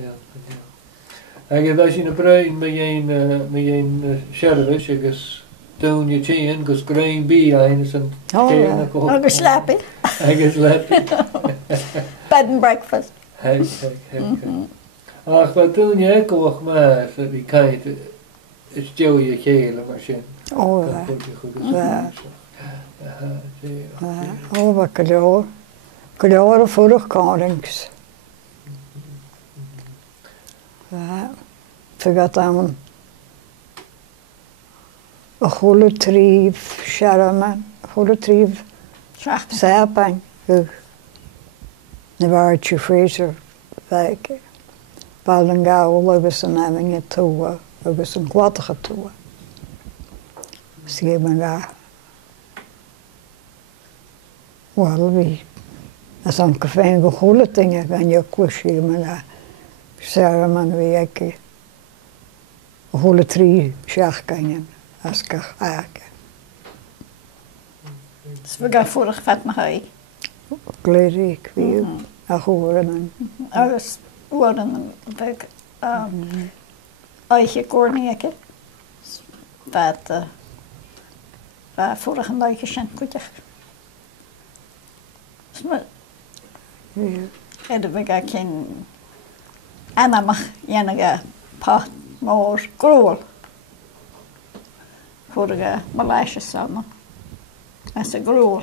Ja. En was je een bruin met een service, agus doen je tien, gus grain bij een en Agus slaapy. agus leppy. Bed and breakfast. Hey. Ach, wat doen je ook maar, dat die kant is jou je kele machine. Ja. Wat kleur voor karings. Ja. Vergat aan een goede trief, schermen, goede trief, sapen, een waartje freezer, wijken. Ballen gauw, agus een avondje toe, agus een kwartige toe. Zie me ga. Wel, wie? Als een café goede dingen gaan je kusje me ga. Schermen, wie ik. Een goede trief, schermen. Als ik ga. Dus we gaan vorig vet met hij. Kleed ik, wie? Ach, horen. Alles worden we eigen kornieke. Wat vorige dag geschenkt kuttig. En we gaan geen. En dan mag je pat maar groel. Vorige Maleische samen. Als een groel.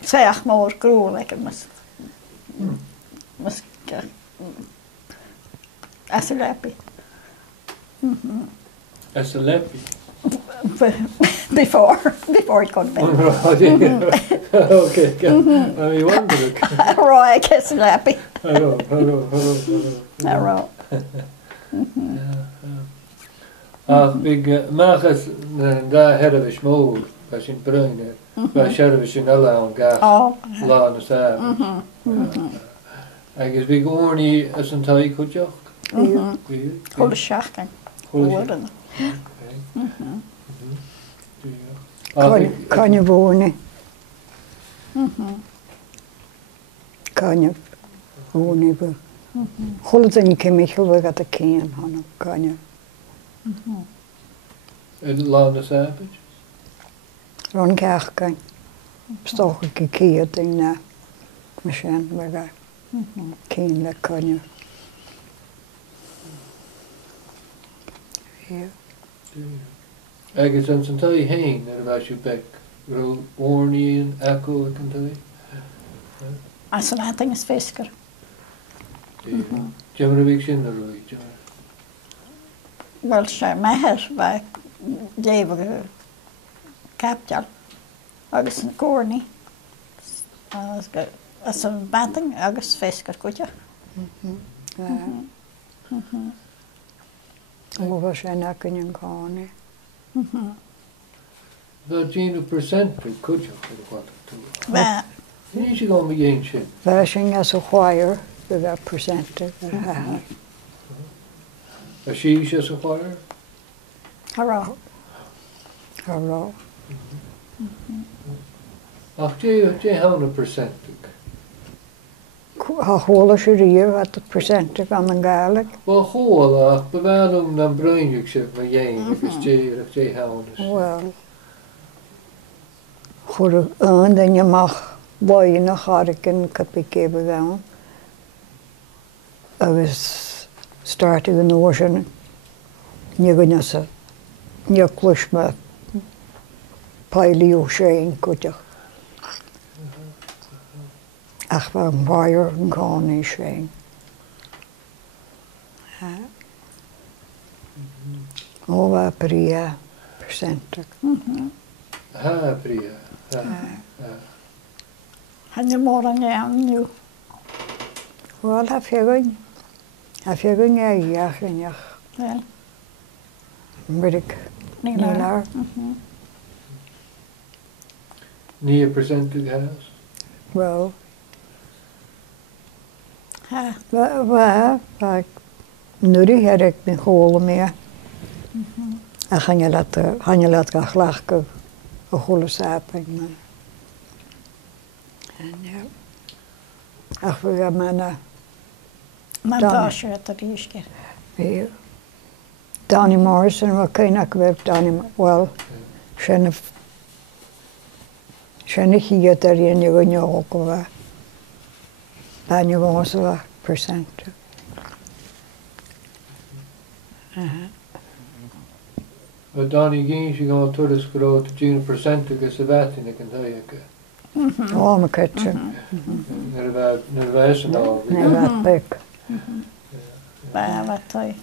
Zeg maar groel, ik moet as a lappy. As a lappy? Before it got big. Okay, I wonder. Right, as a lappy. Hello. Big Marcus, daar hadden we smoel, was in bruin. Wij hadden we in alle aan gas. Laat samen. Ik is big ornie als een taai kutjach. Goede schachten. Kan je wonen? Kan je wonen? Goede dingen kan ik wel wat ik kan je. En laat samen. Ron kan. Stoch ik een keer ding na. Misschien wel gaan. Kinderen kan je. Ik is aan zijn taai heen, daar was je bek. Ornie en echo, ik kan taai. Als een aantal is fisker. Jammer heb ik zin naar roei. Wel, meher, wij geven kapjal. Agus een kornie. Als een banting, agus fisker, kutje. Hoe was jij nou kunnen gaan? Dat 10% could you what to? Maar You should go be ancient. Wij zijn als een choir, we werden presenten. A she as a choir? hallo. Hallo. Ach, je 100%. Hola hier wat de presenten van een gaalik. Wel, hola, bewaardum dan bruin ik zeg maar jij, dus je houden. Wel. Goed, en dan je mag boeien nog had ik een kapje begaan. We starten in oorzaken. Je gaat ze, je klus met pijlie of scheen, kutje. Ach, we een wire gaan niet scheen. Oh, wat prima, presenten. Ha, prima. En je morgen aan nu. Wel, heb je geen? Heb je geen? Ja, geen ja. Wel, Weet ik. niet Niet laar. Niet 1% huis? Wel. Ja. Waar nu heb ik mijn golen meer. En ga je laten glakken, een goede saping. En ja. Ach, we gaan maar Man tar sig att det rysker. Danny Morrison var kynnak väl Danny, well, känner hieta igen jag och jag och var Danny var present. Och Danny Gins jag går till skro till 20% och så vet ni kan säga att Ja, med ketchup. när det var så då. Nej, det var bäck. Bara vad tar